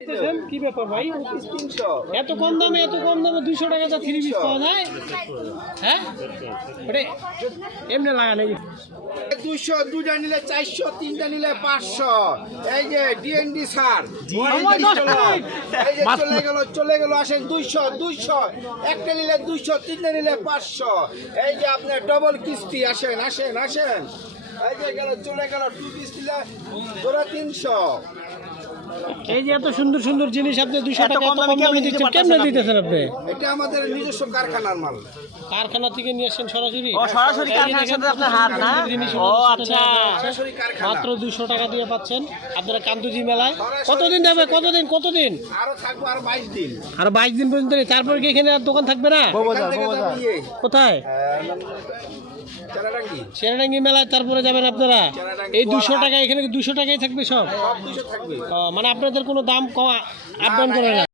কি ব্যাপার ভাই, এত কম দামে 200 টাকা যা 3 পিস পাওয়া যায়? হ্যাঁ, ওরে এমনি লাগা নেই। 200 দুটা নিলে 400, তিনটা নিলে 500। এই যে ডিএনডি স্যার, চলে গেল আসেন 200 একটা নিলে 200, তিনটা নিলে 500। এই যে আপনার ডবল কিস্তি, আসেন। এই যে চলে গেল 2 পিস নিলে জোড়া 300। এই যে এত সুন্দর সুন্দর জিনিস আপনি 200 টাকা কম দামে দিচ্ছেন, কেমনে দিতেছেন আপনি? এটা আমাদের নিজস্ব কারখানার মাল। কারখানা থেকে নিয়ে আসেন সরাসরি? সরাসরি কারখানার সাথে আপনার হাত না? ও আচ্ছা, সরাসরি কারখানা। মাত্র 200 টাকা দিয়ে পাচ্ছেন আপনারা কান্দুজি মেলায়। কতদিন যাবে? কতদিন? আরো থাকবো আর 22 দিন। আর 22 দিন পর্যন্ত। তারপর কি এখানে আর দোকান থাকবে না? কোথায়? সেরাডাঙ্গি মেলায় তারপরে যাবেন আপনারা? এই 200 টাকা, এখানে 200 টাকাই থাকবে সব? সব 200 থাকবে। মানে আপনাদের কোনো দাম আপ ডাউন করে না?